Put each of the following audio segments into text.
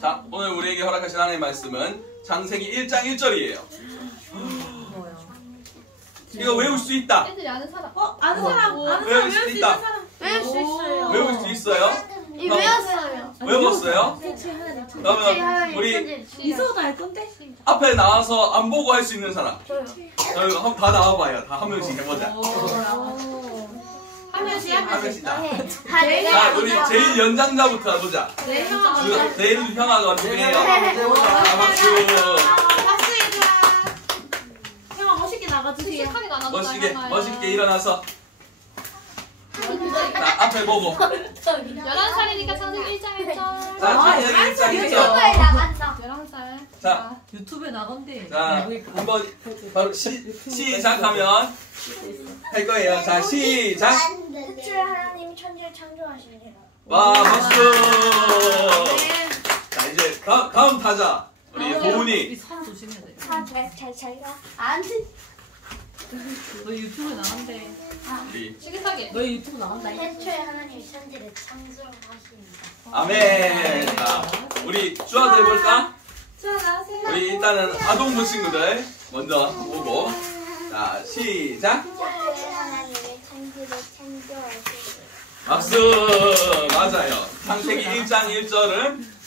자, 오늘 우리에게 허락하신 하나님의 말씀은 창세기 1장 1절이에요. 이거 외울 수 있다. 애들이 아는 사람. 아는 사람 외울 수 있다. 외울 수 있어요. 외울 수 있어요? 외웠어요. 외웠어요? 대체 하나님 천재. 그러면 우리 이소도 알 건데. 앞에 나와서 안 보고 할 수 있는 사람. 저요. 저희 한번 다 나와봐요. 다 한 명씩 해보자. 한 명씩 한 명씩 다. 네. 자, 우리 제일 연장자부터 해보자. 네, 제일 형아가 누구예요? 자, 박수. 박수 얘들아. 형아 멋있게 나가주세요. 멋있게 일어나서. 자, 앞에 보고. 11살이니까 창세기 1장 1절. 자, 창세기 1장 1절. 유튜브에 나갔어. 11살. 자, 유튜브에 나간대. 자, 한번 바로 시작하면 할 거예요. 자, 시작. 태초에 하나님이 천지를 창조하시니라. 와, 박수. 자, 이제 다음 타자. 우리 도훈이. 우리 선 조심해야 돼. 자기가 안 너 유튜브에 나간대. 우리 시기하게. 너 유튜브 나간다. 태초에 하나님이 천지를 창조하시니라. 아멘. 자, 우리 주아도 해볼까? 나가세요. 우리 일단은 아동부 친구들 먼저 보고. 자, 시작. 태초에 하나님이 천지를 창조하시니라. 박수. 맞아요. 창세기 1장 1절은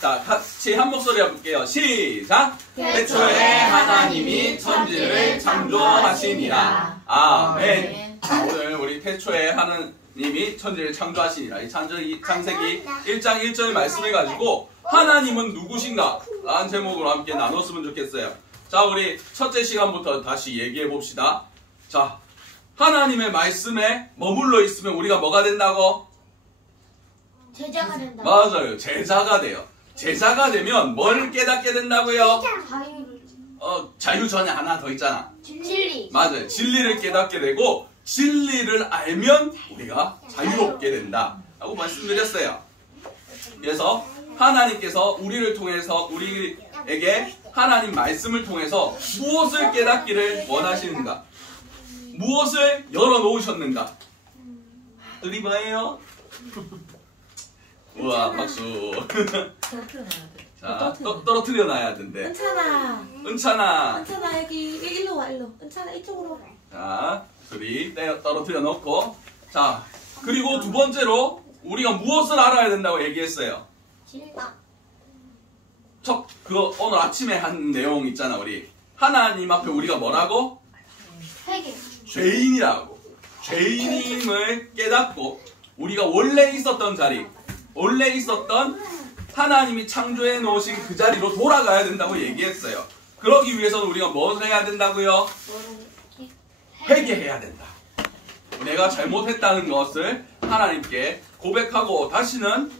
자, 같이 한 목소리 해볼게요. 시작. 태초에 하나님이 천지를 창조하시니라. 아멘. 자, 오늘 우리 태초에 하나님이 천지를 창조하시니라. 이 창세기 1장 1절 말씀해가지고 하나님은 누구신가? 라는 제목으로 함께 나눴으면 좋겠어요. 자, 우리 첫째 시간부터 다시 얘기해 봅시다. 자, 하나님의 말씀에 머물러 있으면 우리가 뭐가 된다고? 제자가 된다. 맞아요. 제자가 돼요. 제자가 되면 뭘 깨닫게 된다고요? 자유 전에 하나 더 있잖아. 진리. 맞아요. 진리를 깨닫게 되고 진리를 알면 우리가 자유롭게 된다 라고 말씀드렸어요. 그래서 하나님께서 우리를 통해서 우리에게 하나님 말씀을 통해서 무엇을 깨닫기를 원하시는가? 무엇을 열어놓으셨는가? 우리 뭐예요? 우와, 박수. 떨어뜨려놔야 돼. 자, 떨어뜨려 놔야 된대. 은찬아. 은찬아. 여기 일로 와 일로. 은찬아 이쪽으로 와. 자, 둘이 떨어뜨려 놓고. 자, 그리고 두 번째로 우리가 무엇을 알아야 된다고 얘기했어요. 그거 오늘 아침에 한 내용 있잖아, 우리. 하나님 앞에 우리가 뭐라고? 회개. 죄인이라고. 죄인임을 깨닫고 우리가 원래 있었던 자리, 원래 있었던 하나님이 창조해 놓으신 그 자리로 돌아가야 된다고 얘기했어요. 그러기 위해서는 우리가 무엇을 해야 된다고요? 회개해야 된다. 내가 잘못했다는 것을 하나님께 고백하고 다시는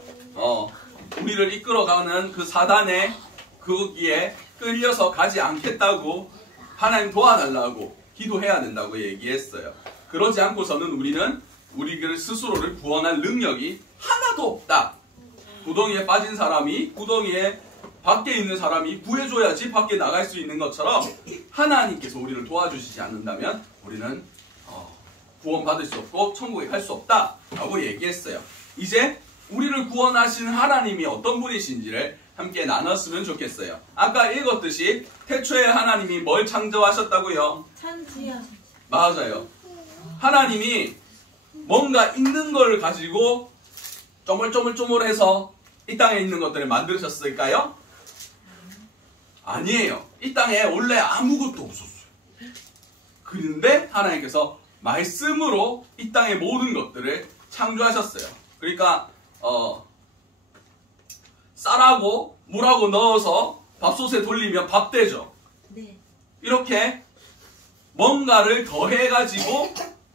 우리를 이끌어가는 그 사단의 거기에 끌려서 가지 않겠다고 하나님 도와달라고 기도해야 된다고 얘기했어요. 그러지 않고서는 우리는 우리 스스로를 구원할 능력이 하나도 없다. 구덩이에 빠진 사람이 구덩이에 밖에 있는 사람이 구해줘야지 밖에 나갈 수 있는 것처럼 하나님께서 우리를 도와주시지 않는다면 우리는 구원받을 수 없고 천국에 갈 수 없다 라고 얘기했어요. 이제 우리를 구원하신 하나님이 어떤 분이신지를 함께 나눴으면 좋겠어요. 아까 읽었듯이 태초에 하나님이 뭘 창조하셨다고요? 찬지야. 맞아요. 하나님이 뭔가 있는 걸 가지고 쪼물쪼물쪼물해서 이 땅에 있는 것들을 만드셨을까요? 아니에요. 이 땅에 원래 아무것도 없었어요. 그런데 하나님께서 말씀으로 이 땅의 모든 것들을 창조하셨어요. 그러니까 쌀하고 물하고 넣어서 밥솥에 돌리면 밥 되죠. 네. 이렇게 뭔가를 더해가지고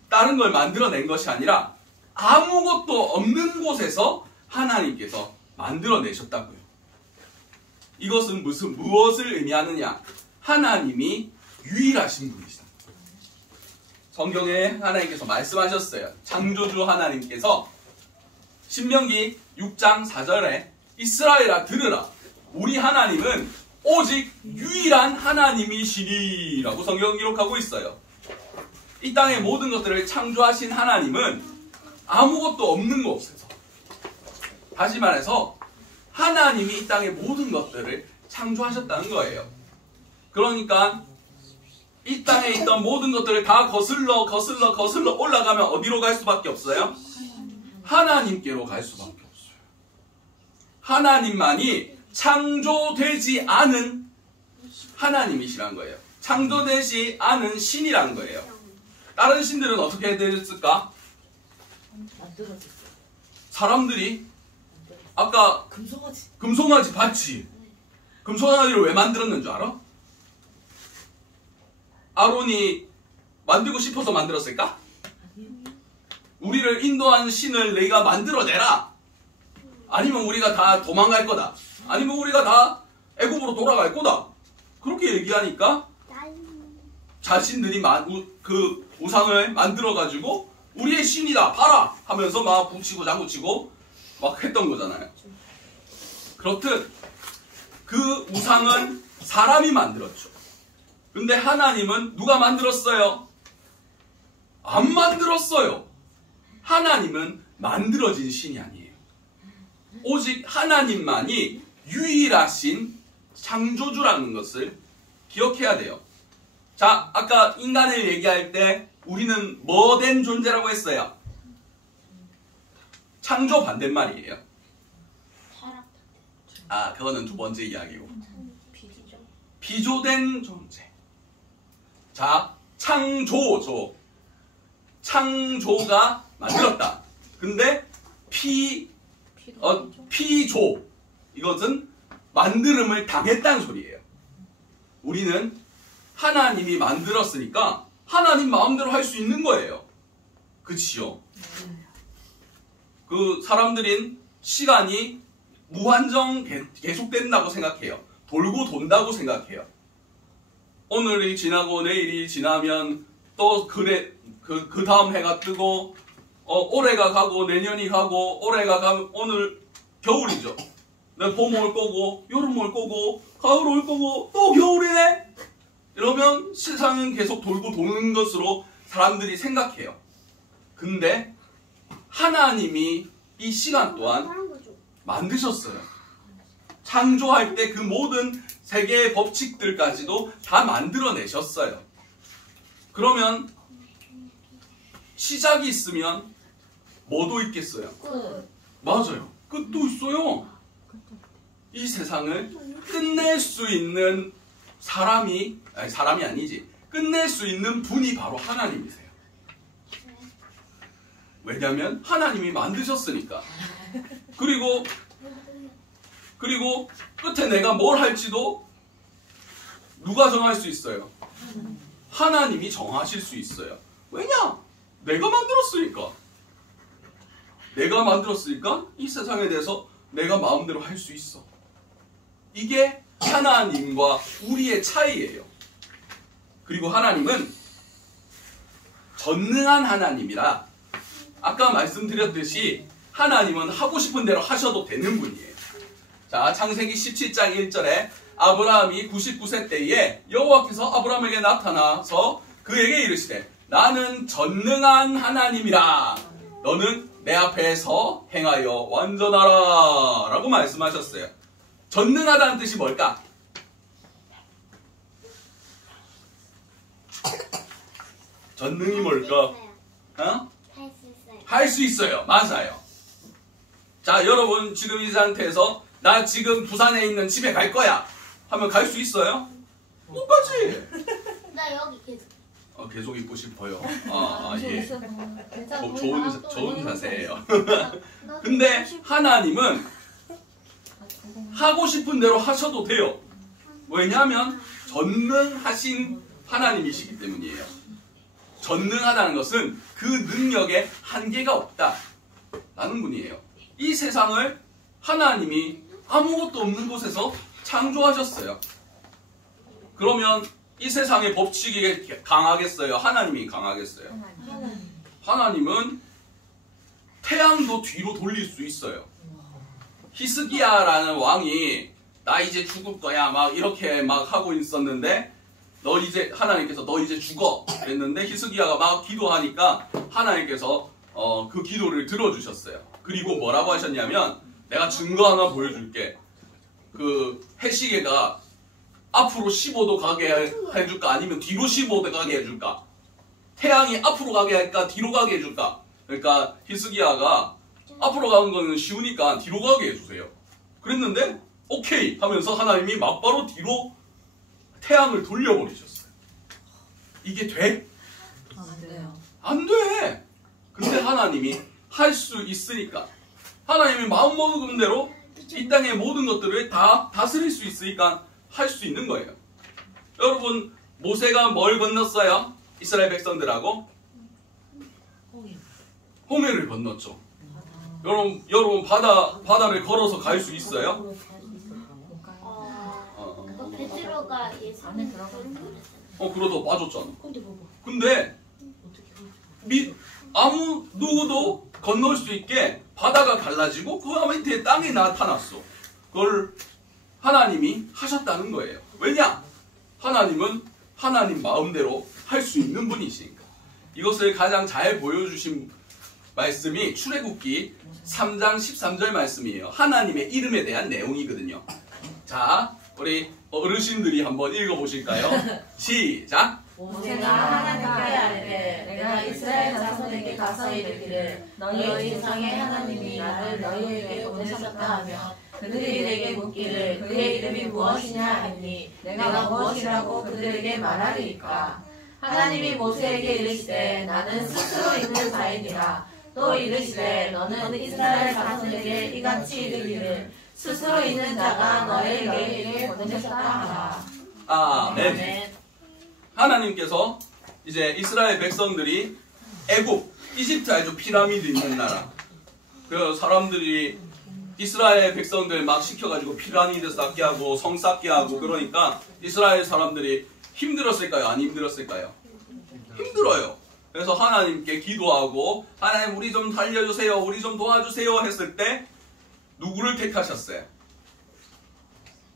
다른 걸 만들어낸 것이 아니라 아무것도 없는 곳에서 하나님께서 만들어내셨다고요. 이것은 무엇을 의미하느냐? 하나님이 유일하신 분이시다. 성경에 하나님께서 말씀하셨어요. 창조주 하나님께서 신명기 6장 4절에 이스라엘아 들으라. 우리 하나님은 오직 유일한 하나님이시니라고 성경은 기록하고 있어요. 이 땅의 모든 것들을 창조하신 하나님은 아무것도 없는 곳에서, 다시 말해서 하나님이 이 땅의 모든 것들을 창조하셨다는 거예요. 그러니까 이 땅에 있던 모든 것들을 다 거슬러 올라가면 어디로 갈 수밖에 없어요? 하나님께로 갈 수밖에 없어요. 하나님만이 창조되지 않은 하나님이시란 거예요. 창조되지 않은 신이란 거예요. 다른 신들은 어떻게 됐을까? 만들어졌어. 사람들이 아까 금송아지 봤지? 금송아지를 왜 만들었는 줄 알아? 아론이 만들고 싶어서 만들었을까? 우리를 인도한 신을 내가 만들어내라. 아니면 우리가 다 도망갈 거다. 아니면 우리가 다 애굽으로 돌아갈 거다. 그렇게 얘기하니까 자신들이 그 우상을 만들어가지고 우리의 신이다 봐라 하면서 막 붙이고 장구치고 막 했던 거잖아요. 그렇듯 그 우상은 사람이 만들었죠. 근데 하나님은 누가 만들었어요? 안 만들었어요. 하나님은 만들어진 신이 아니에요. 오직 하나님만이 유일하신 창조주라는 것을 기억해야 돼요. 자, 아까 인간을 얘기할 때 우리는 뭐 된 존재라고 했어요? 창조 반대말이에요. 아, 그거는 두 번째 이야기고. 비조된 존재. 자, 창조가 만들었다. 근데 피조. 이것은 만들음을 당했다는 소리예요. 우리는 하나님이 만들었으니까 하나님 마음대로 할 수 있는 거예요. 그치요? 그 사람들은 시간이 무한정 계속된다고 생각해요. 돌고 돈다고 생각해요. 오늘이 지나고 내일이 지나면 또 그 다음 해가 뜨고 올해가 가고 내년이 가고 올해가 가면 오늘 겨울이죠. 봄 올 거고 여름 올 거고 가을 올 거고 또 겨울이네. 이러면 세상은 계속 돌고 도는 것으로 사람들이 생각해요. 근데 하나님이 이 시간 또한 만드셨어요. 창조할 때 그 모든 세계의 법칙들까지도 다 만들어내셨어요. 그러면 시작이 있으면 뭐도 있겠어요? 맞아요. 끝도 있어요. 이 세상을 끝낼 수 있는 사람이 아니지. 끝낼 수 있는 분이 바로 하나님이세요. 왜냐하면 하나님이 만드셨으니까. 그리고 끝에 내가 뭘 할지도 누가 정할 수 있어요? 하나님이 정하실 수 있어요. 왜냐? 내가 만들었으니까 이 세상에 대해서 내가 마음대로 할 수 있어. 이게 하나님과 우리의 차이예요. 그리고 하나님은 전능한 하나님이라 아까 말씀드렸듯이 하나님은 하고 싶은 대로 하셔도 되는 분이에요. 자, 창세기 17장 1절에 아브라함이 99세 때에 여호와께서 아브라함에게 나타나서 그에게 이르시되 나는 전능한 하나님이라 너는 내 앞에서 행하여 완전하라 라고 말씀하셨어요. 전능하다는 뜻이 뭘까? 전능이 뭘까? 할 수 있어요. 맞아요. 자, 여러분 지금 이 상태에서 나 지금 부산에 있는 집에 갈 거야 하면 갈 수 있어요? 못 가지. 나 여기 계속. 계속 있고 싶어요. 예. 좋은 자세예요. 근데 하나님은 하고 싶은 대로 하셔도 돼요. 왜냐하면 전능하신 하나님이시기 때문이에요. 전능하다는 것은 그 능력에 한계가 없다라는 분이에요. 이 세상을 하나님이 아무것도 없는 곳에서 창조하셨어요. 그러면 이 세상의 법칙이 강하겠어요? 하나님이 강하겠어요? 하나님은 태양도 뒤로 돌릴 수 있어요. 히스기야라는 왕이 나 이제 죽을 거야 막 이렇게 막 하고 있었는데 하나님께서 너 이제 죽어 그랬는데 히스기야가 막 기도하니까 하나님께서 그 기도를 들어주셨어요. 그리고 뭐라고 하셨냐면 내가 증거 하나 보여줄게. 그 해시계가 앞으로 15도 가게 해줄까? 아니면 뒤로 15도 가게 해줄까? 태양이 앞으로 가게 할까? 뒤로 가게 해줄까? 그러니까 히스기야가 앞으로 가는 거는 쉬우니까 뒤로 가게 해주세요. 그랬는데 오케이 하면서 하나님이 막바로 뒤로 태양을 돌려버리셨어요. 이게 돼? 안 돼요. 안 돼! 근데 하나님이 할 수 있으니까, 하나님이 마음먹은 대로 이 땅의 모든 것들을 다 다스릴 수 있으니까 할 수 있는 거예요. 여러분, 모세가 뭘 건넜어요? 이스라엘 백성들하고 홍해를 건넜죠. 여러분 바다를 걸어서 갈 수 있어요? 베드로가 예수님 그러다 빠졌잖아. 근데 봐봐. 근데 아무 누구도 건널 수 있게 바다가 갈라지고 그 밑에 땅이 나타났어. 그걸 하나님이 하셨다는 거예요. 왜냐? 하나님은 하나님 마음대로 할 수 있는 분이시니까. 이것을 가장 잘 보여주신 말씀이 출애굽기 3장 13절 말씀이에요. 하나님의 이름에 대한 내용이거든요. 자, 우리 어르신들이 한번 읽어보실까요? 시작! 모세가 하나님께 아뢰되 내가 이스라엘 자손에게 가서 이르기를 너희 조상의 하나님이 나를 너희에게 보내셨다 하며 그들이 내게 묻기를 그의 이름이 무엇이냐 하니 내가 무엇이라고 그들에게 말하리이까. 하나님이 모세에게 이르시되 나는 스스로 있는 자이니라. 또 이르시되 너는 이스라엘 자손에게 이같이 이르기를 스스로 있는 자가 너희에게 보내셨다 하라. 아멘. 하나님께서 이제 이스라엘 백성들이 애굽, 이집트 알죠? 피라미드 있는 나라. 그 사람들이 이스라엘 백성들 막 시켜가지고 피라미드 쌓게 하고 성 쌓게 하고 그러니까 이스라엘 사람들이 힘들었을까요? 안 힘들었을까요? 힘들어요. 그래서 하나님께 기도하고 하나님 우리 좀 살려주세요. 우리 좀 도와주세요 했을 때 누구를 택하셨어요?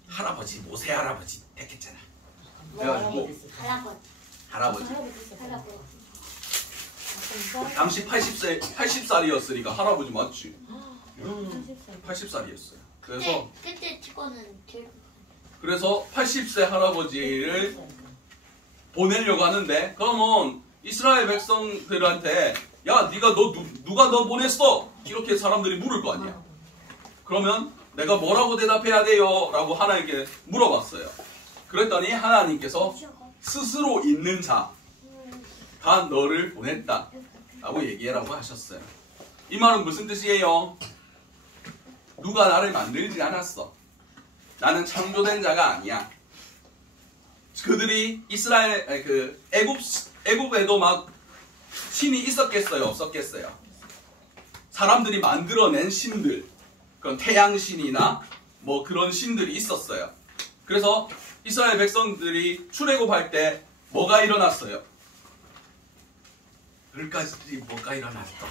할아버지, 모세 할아버지 택했잖아. 그래가지고 할아버지. 당시 80살이었으니까 할아버지 맞지? 80살이었어요. 그래서 그때 치고는 제일 그래서 80세 할아버지를 보내려고 하는데 그러면 이스라엘 백성들한테 야 네가 누가 너 보냈어? 이렇게 사람들이 물을 거 아니야. 그러면 내가 뭐라고 대답해야 돼요? 라고 하나님께 물어봤어요. 그랬더니 하나님께서 스스로 있는 자가 너를 보냈다 라고 얘기해라고 하셨어요. 이 말은 무슨 뜻이에요? 누가 나를 만들지 않았어. 나는 창조된 자가 아니야. 그들이 애굽에도 막 신이 있었겠어요? 없었겠어요? 사람들이 만들어낸 신들, 그런 태양신이나 뭐 그런 신들이 있었어요. 그래서 이스라엘 백성들이 출애굽할 때 뭐가 일어났어요? 10가지 뭐가 일어났어?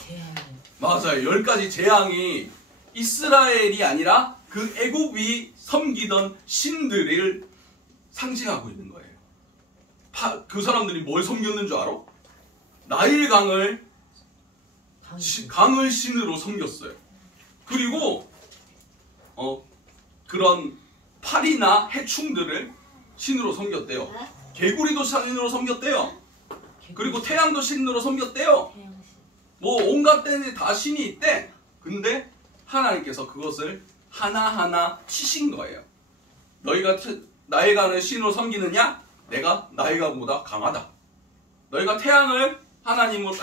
맞아요. 10가지 재앙이 이스라엘이 아니라 그 애굽이 섬기던 신들을 상징하고 있는 거예요. 그 사람들이 뭘 섬겼는 줄 알아? 나일강을 강을 신으로 섬겼어요. 그리고 그런 파리나 해충들을 신으로 섬겼대요. 개구리도 신으로 섬겼대요. 그리고 태양도 신으로 섬겼대요. 뭐 온갖 데는 다 신이 있대. 근데 하나님께서 그것을 하나하나 치신 거예요. 너희가 나일강을 신으로 섬기느냐? 내가 나일강보다 강하다. 너희가 태양을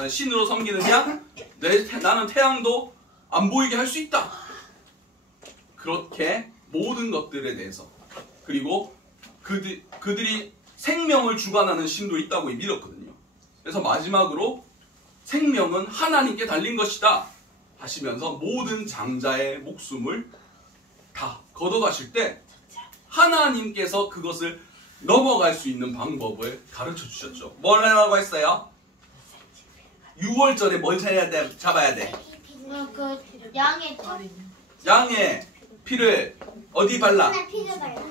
신으로 섬기느냐? 나는 태양도 안 보이게 할 수 있다. 그렇게 모든 것들에 대해서 그리고 그들이 생명을 주관하는 신도 있다고 믿었거든요. 그래서 마지막으로 생명은 하나님께 달린 것이다 하시면서 모든 장자의 목숨을 다 걷어가실 때 하나님께서 그것을 넘어갈 수 있는 방법을 가르쳐 주셨죠. 뭘 하라고 했어요? 6월절에 뭘 잡아야 돼? 그 양의 양의 피를 어디 발라? 피를 발라.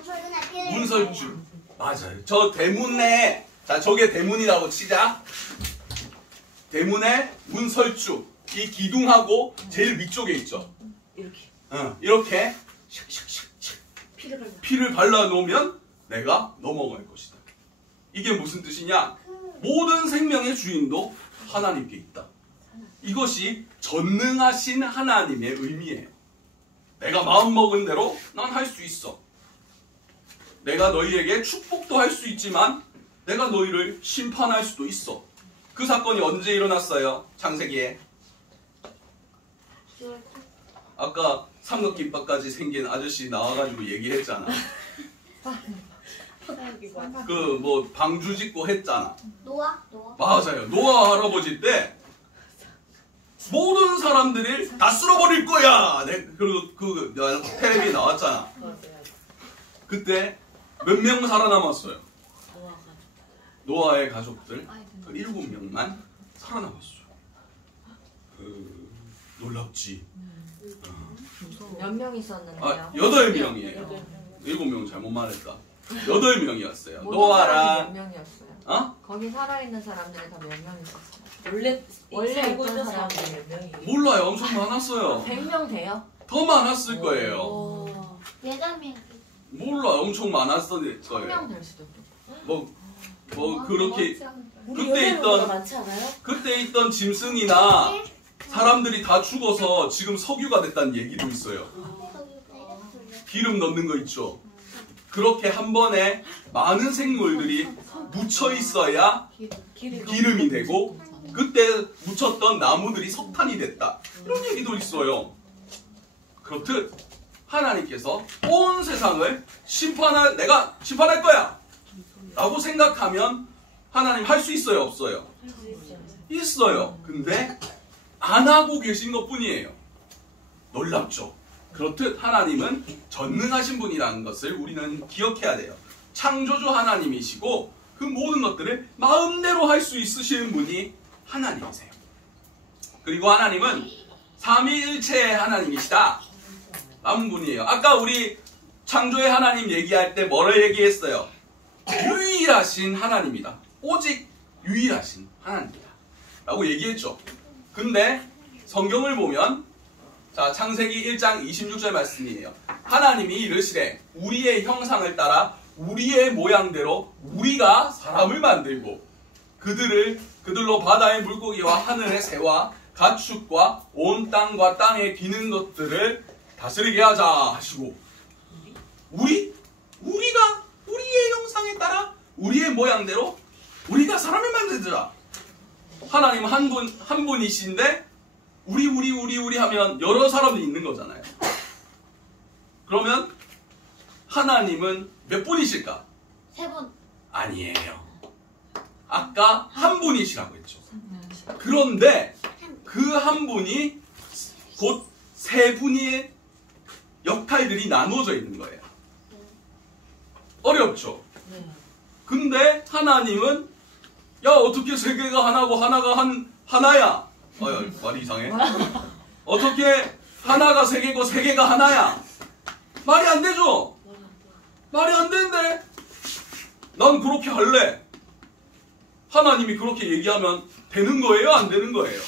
문설주. 맞아요. 저 대문 내에, 자, 저게 대문이라고 치자. 대문에 문설주. 이 기둥하고 제일 위쪽에 있죠. 이렇게. 이렇게 샥샥샥샥 피를 발라 놓으면 내가 넘어갈 것이다. 이게 무슨 뜻이냐? 모든 생명의 주인도 하나님께 있다. 이것이 전능하신 하나님의 의미예요. 내가 마음먹은 대로 난 할 수 있어. 내가 너희에게 축복도 할 수 있지만 내가 너희를 심판할 수도 있어. 그 사건이 언제 일어났어요? 창세기에. 아까 삼각김밥까지 생긴 아저씨 나와가지고 얘기했잖아. 그 뭐 방주 짓고 했잖아. 노아? 맞아요. 노아 할아버지 때 모든 사람들이 다 쓸어버릴 거야. 그리고 그 텔레비 나왔잖아. 그때 몇 명 살아남았어요? 노아의 가족들 7명만 살아남았어요. 놀랍지. 몇 명 있었는데요? 8명이에요. 7명 잘못 말했다. 8명이었어요. 노아랑 몇 명이었어요? 거기 거기 살아있는 사람들이 다 몇 명 있었어요? 원래 살고 있던 있던 사람들 사람들 몇 명이? 몰라요. 엄청 많았어요. 100명 돼요? 더 많았을 거예요. 오. 예담이 몰라. 엄청 많았을 거예요. 1000명 될 수도 있고. 뭐 그렇게 우리 그때 여자보다 있던- 많지 않아요? 그때 있던 짐승이나 사람들이 다 죽어서 지금 석유가 됐다는 얘기도 있어요. 기름 넣는 거 있죠. 그렇게 한 번에 많은 생물들이 묻혀 있어야 기름이 되고 그때 묻혔던 나무들이 석탄이 됐다. 이런 얘기도 있어요. 그렇듯 하나님께서 온 세상을 내가 심판할 거야 라고 생각하면 하나님 할 수 있어요? 없어요? 있어요. 근데 안 하고 계신 것 뿐이에요. 놀랍죠? 그렇듯 하나님은 전능하신 분이라는 것을 우리는 기억해야 돼요. 창조주 하나님이시고 그 모든 것들을 마음대로 할 수 있으신 분이 하나님이세요. 그리고 하나님은 삼위일체의 하나님이시다 라는 분이에요. 아까 우리 창조의 하나님 얘기할 때 뭐를 얘기했어요? 유일하신 하나님이다. 오직 유일하신 하나님이다 라고 얘기했죠. 근데 성경을 보면 자, 창세기 1장 26절 말씀이에요. 하나님이 이르시되 우리의 형상을 따라 우리의 모양대로 우리가 사람을 만들고 그들로 바다의 물고기와 하늘의 새와 가축과 온 땅과 땅에 기는 것들을 다스리게 하자 하시고 우리가 우리의 형상에 따라 우리의 모양대로 우리가 사람을 만들자. 하나님 한 분이신데 우리 하면 여러 사람이 있는 거잖아요. 그러면 하나님은 몇 분이실까? 3분. 아니에요. 아까 한 분이시라고 했죠. 그런데 그 한 분이 곧 3분의 역할들이 나누어져 있는 거예요. 어렵죠? 근데 하나님은 야 어떻게 3개가 하나고 하나가 하나야? 말이 이상해. 어떻게 하나가 3개고 3개가 하나야? 말이 안 되죠? 말이 안 되는데 난 그렇게 할래. 하나님이 그렇게 얘기하면 되는 거예요? 안 되는 거예요?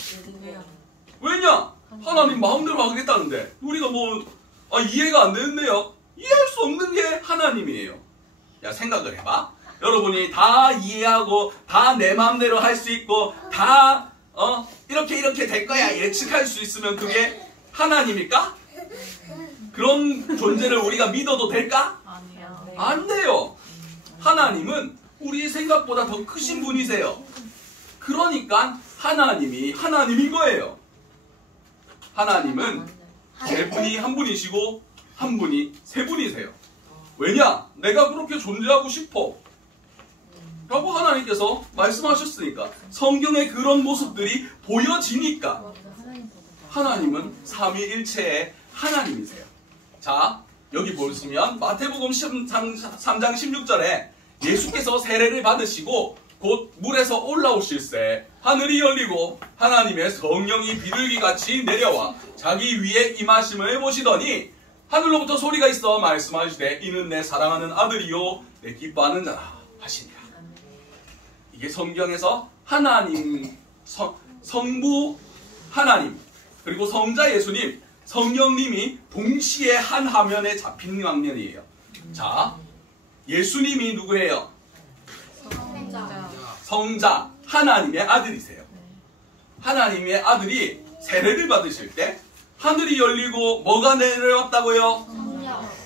왜냐? 하나님 마음대로 하겠다는데 우리가 이해가 안 되는데요? 이해할 수 없는 게 하나님이에요. 야 생각을 해봐. 여러분이 다 이해하고 다 내 마음대로 할 수 있고 다 이렇게 될 거야 예측할 수 있으면 그게 하나님일까? 그런 존재를 우리가 믿어도 될까? 아니요. 안 돼요. 하나님은 우리 생각보다 더 크신 분이세요. 그러니까 하나님이 하나님인 거예요. 하나님은 3분이 한 분이시고 한 분이 3분이세요. 왜냐? 내가 그렇게 존재하고 싶어 라고 하나님께서 말씀하셨으니까 성경에 그런 모습들이 보여지니까 하나님은 삼위일체의 하나님이세요. 자, 여기 보시면 마태복음 3장 16절에 예수께서 세례를 받으시고 곧 물에서 올라오실새 하늘이 열리고 하나님의 성령이 비둘기같이 내려와 자기 위에 임하심을 보시더니 하늘로부터 소리가 있어 말씀하시되 이는 내 사랑하는 아들이요 내 기뻐하는 자라 하시니라. 이게 성경에서 하나님, 성부 하나님 그리고 성자 예수님 성령님이 동시에 한 화면에 잡힌 장면이에요. 자, 예수님이 누구예요? 성자, 하나님의 아들이세요. 하나님의 아들이 세례를 받으실 때 하늘이 열리고 뭐가 내려왔다고요?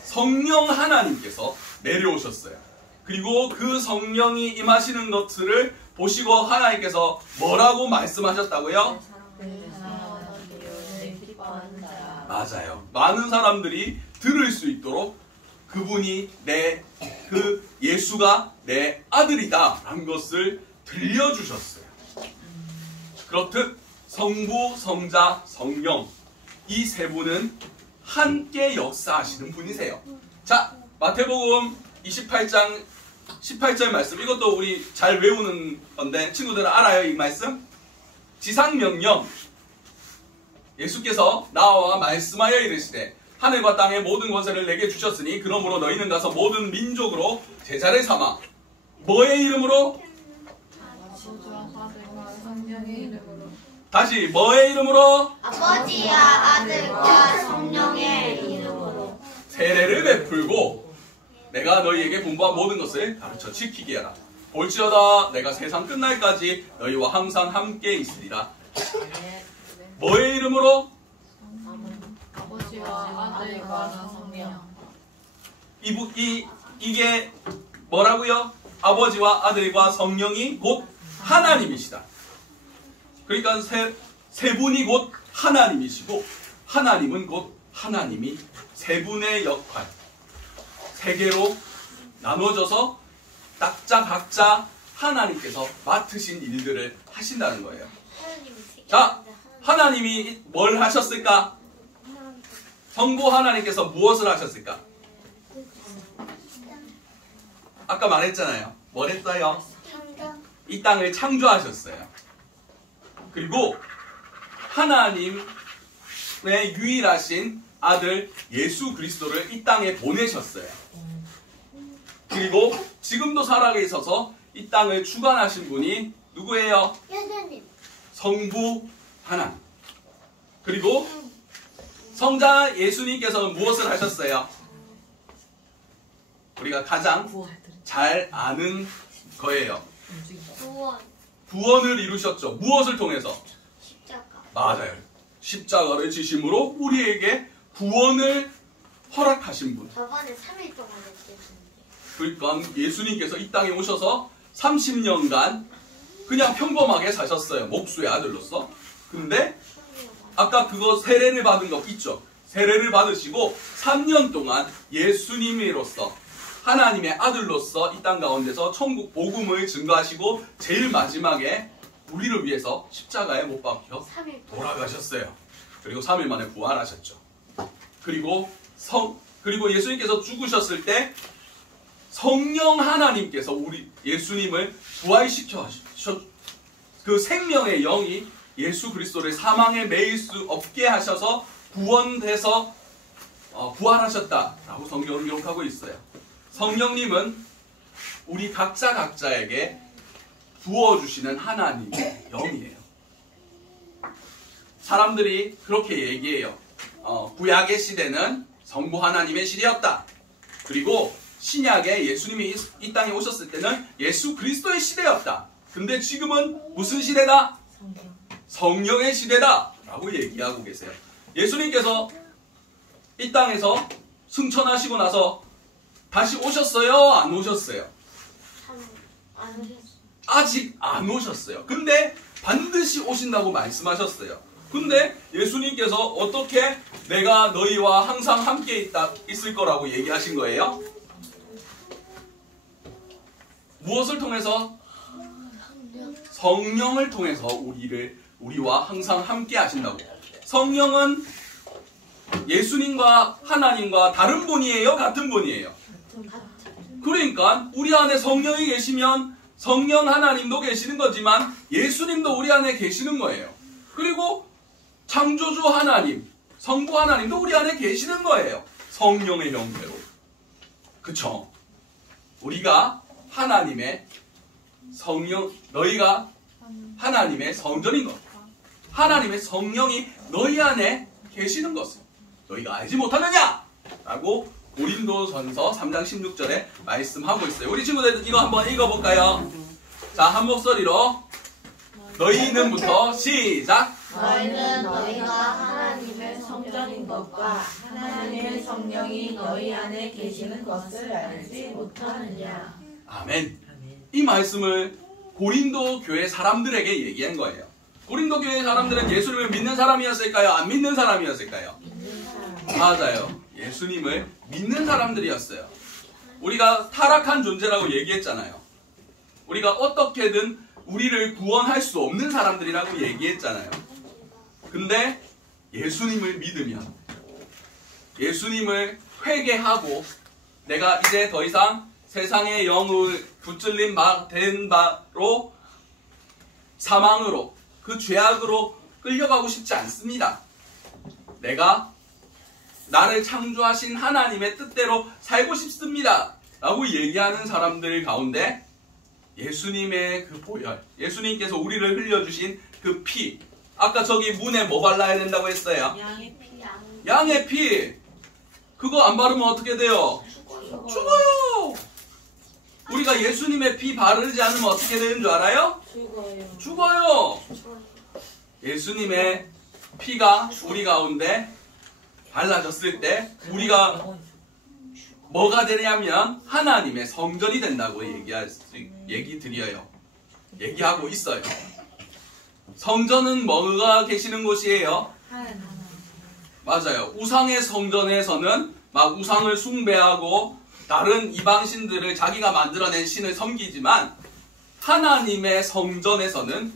성령 하나님께서 내려오셨어요. 그리고 그 성령이 임하시는 것들을 보시고 하나님께서 뭐라고 말씀하셨다고요? 맞아요. 많은 사람들이 들을 수 있도록 그분이 그 예수가 내 아들이다 라는 것을 들려주셨어요. 그렇듯 성부, 성자, 성령 이 세 분은 함께 역사하시는 분이세요. 자, 마태복음 28장 18절 말씀, 이것도 우리 잘 외우는 건데 친구들은 알아요? 이 말씀? 지상명령, 예수께서 나와 말씀하여 이르시되 하늘과 땅의 모든 권세를 내게 주셨으니 그러므로 너희는 가서 모든 민족으로 제자를 삼아 뭐의 이름으로? 다시 뭐의 이름으로? 아버지와 아들과 성령의 이름으로 세례를 베풀고 내가 너희에게 분부한 모든 것을 가르쳐 지키게 하라. 볼지어다 내가 세상 끝날까지 너희와 항상 함께 있으리라. 뭐의 이름으로? 아버지와 아들과 성령. 이게 뭐라고요? 아버지와 아들과 성령이 곧 하나님이시다. 그러니까 세 분이 곧 하나님이시고 하나님은 곧 하나님이 세 분의 역할, 세 개로 나눠져서 각자 하나님께서 맡으신 일들을 하신다는 거예요. 자, 하나님이 뭘 하셨을까? 성부 하나님께서 무엇을 하셨을까? 아까 말했잖아요. 뭘 했어요? 이 땅을 창조하셨어요. 그리고 하나님의 유일하신 아들 예수 그리스도를 이 땅에 보내셨어요. 그리고 지금도 살아계셔서 이 땅을 주관하신 분이 누구예요? 예수님. 성부 하나님. 그리고 성자 예수님께서는 무엇을 하셨어요? 우리가 가장 잘 아는 거예요. 구원. 구원을 이루셨죠. 무엇을 통해서? 십자가. 맞아요. 십자가를 지심으로 우리에게 구원을 허락하신 분. 저번에 3일 동안 했겠는데. 그러니까 예수님께서 이 땅에 오셔서 30년간 그냥 평범하게 사셨어요. 목수의 아들로서. 근데 아까 그거 세례를 받은 거 있죠. 세례를 받으시고 3년 동안 예수님으로서 하나님의 아들로서 이 땅 가운데서 천국 복음을 증거하시고 제일 마지막에 우리를 위해서 십자가에 못 박혀 3일 동안. 돌아가셨어요. 그리고 3일 만에 부활하셨죠. 그리고 예수님께서 죽으셨을 때 성령 하나님께서 우리 예수님을 부활시켜 하셨죠. 그 생명의 영이 예수 그리스도를 사망에 매일 수 없게 하셔서 구원돼서 부활하셨다라고 성경을 기록하고 있어요. 성령님은 우리 각자에게 부어주시는 하나님의 영이에요. 사람들이 그렇게 얘기해요. 구약의 시대는 성부 하나님의 시대였다. 그리고 신약에 예수님이 이 땅에 오셨을 때는 예수 그리스도의 시대였다. 근데 지금은 무슨 시대다? 성령의 시대다 라고 얘기하고 계세요. 예수님께서 이 땅에서 승천하시고 나서 다시 오셨어요? 안 오셨어요? 안 오셨어요. 아직 안 오셨어요. 근데 반드시 오신다고 말씀하셨어요. 근데 예수님께서 어떻게 내가 너희와 항상 함께 있을 거라고 얘기하신 거예요? 무엇을 통해서? 성령을 통해서 우리와 항상 함께 하신다고. 성령은 예수님과 하나님과 다른 분이에요? 같은 분이에요? 그러니까 우리 안에 성령이 계시면 성령 하나님도 계시는 거지만 예수님도 우리 안에 계시는 거예요. 그리고 창조주 하나님, 성부 하나님도 우리 안에 계시는 거예요. 성령의 형태로. 그쵸? 우리가 하나님의 성령, 너희가 하나님의 성전인 것. 하나님의 성령이 너희 안에 계시는 것을. 너희가 알지 못하느냐? 라고 고린도전서 3장 16절에 말씀하고 있어요. 우리 친구들 이거 한번 읽어볼까요? 자, 한 목소리로 너희는부터 시작. 너희는 너희가 하나님의 성전인 것과 하나님의 성령이 너희 안에 계시는 것을 알지 못하느냐. 아멘. 이 말씀을 고린도 교회 사람들에게 얘기한 거예요. 고린도 교회 사람들은 예수님을 믿는 사람이었을까요? 안 믿는 사람이었을까요? 맞아요. 예수님을 믿는 사람들이었어요. 우리가 타락한 존재라고 얘기했잖아요. 우리가 어떻게든 우리를 구원할 수 없는 사람들이라고 얘기했잖아요. 근데 예수님을 믿으면, 예수님을 회개하고 내가 이제 더 이상 세상의 영을 붙들린 된 바로 사망으로, 그 죄악으로 끌려가고 싶지 않습니다. 내가 나를 창조하신 하나님의 뜻대로 살고 싶습니다. 라고 얘기하는 사람들 가운데 예수님의 그 보혈, 예수님께서 우리를 흘려주신 그 피, 아까 저기 문에 뭐 발라야 된다고 했어요? 양의 피. 양의 피. 그거 안 바르면 어떻게 돼요? 죽어요. 우리가 예수님의 피 바르지 않으면 어떻게 되는 줄 알아요? 죽어요. 죽어요. 예수님의 피가 우리 가운데 발라졌을 때 우리가 뭐가 되냐면 하나님의 성전이 된다고 얘기하고 있어요. 성전은 뭐가 계시는 곳이에요? 맞아요. 우상의 성전에서는 막 우상을 숭배하고 다른 이방신들을 자기가 만들어낸 신을 섬기지만 하나님의 성전에서는,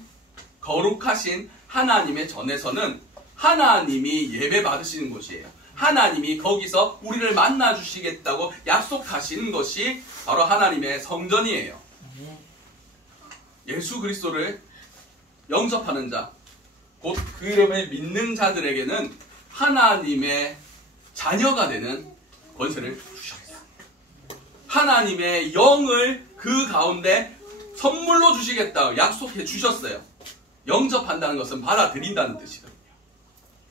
거룩하신 하나님의 전에서는 하나님이 예배 받으시는 곳이에요. 하나님이 거기서 우리를 만나 주시겠다고 약속하시는 것이 바로 하나님의 성전이에요. 예수 그리스도를 영접하는 자, 곧 그 이름을 믿는 자들에게는 하나님의 자녀가 되는 권세를 주셨어요. 하나님의 영을 그 가운데 선물로 주시겠다고 약속해 주셨어요. 영접한다는 것은 받아들인다는 뜻이거든요.